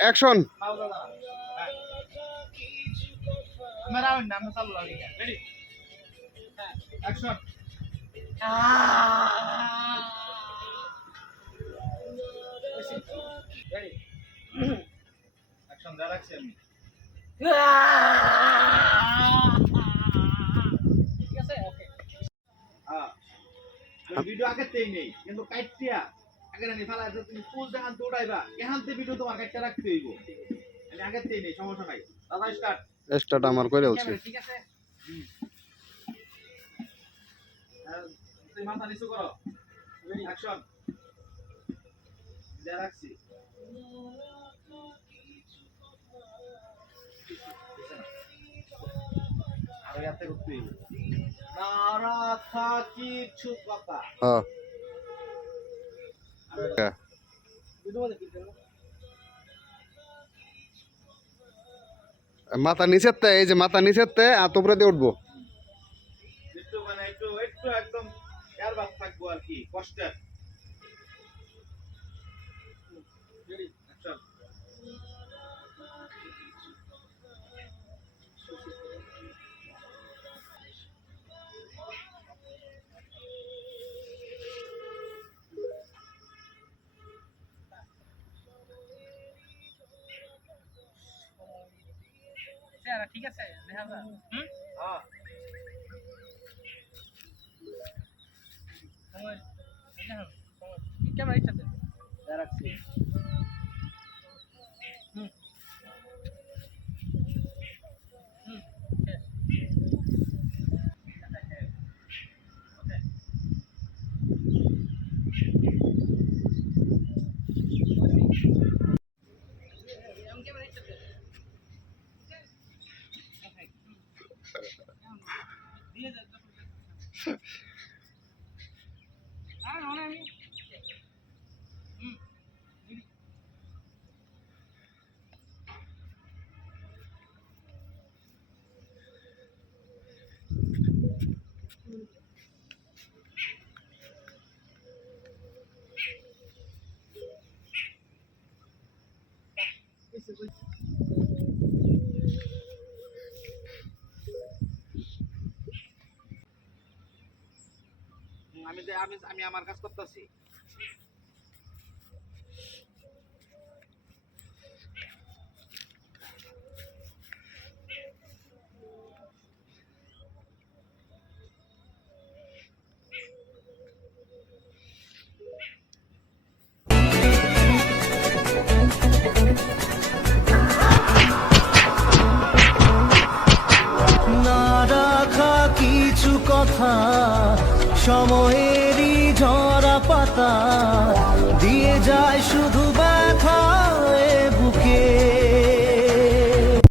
Action. Video আগেতেই নেই কিন্তু কাইটিয়া আগে নি ফালা তুমি ফুল দেখান তো উড়াইবা এখানতে ভিডিও তোমার কাইটা রাখতে হইব আমি আগেতেই নেই সমস্যা নাই দাদা স্টার্ট স্টার্ট আমার করে আছে ঠিক আছে তুই মাথা নিচু করো অ্যাকশন যা রাখছি আর ইয়াতে করতে হইব না রাখা কিছু কথা হ্যাঁ মাথা নিচেতে এই যে মাথা নিচেতে আর তোপরে দিয়ে উঠবো একটু মানে একটু একদম এর বাদ থাকবো আর কি কষ্টের রেডি অ্যাকশন ঠিক আছে দেখা যা হ্যাঁ সময় ক্যামেরা ইচ্ছাতে রাখছি আমি আমার কাজ করতেছি না রাখা কিছু কথা সময়েরই ঝরা পাতা দিয়ে যায় শুধু ব্যথা এ বুকে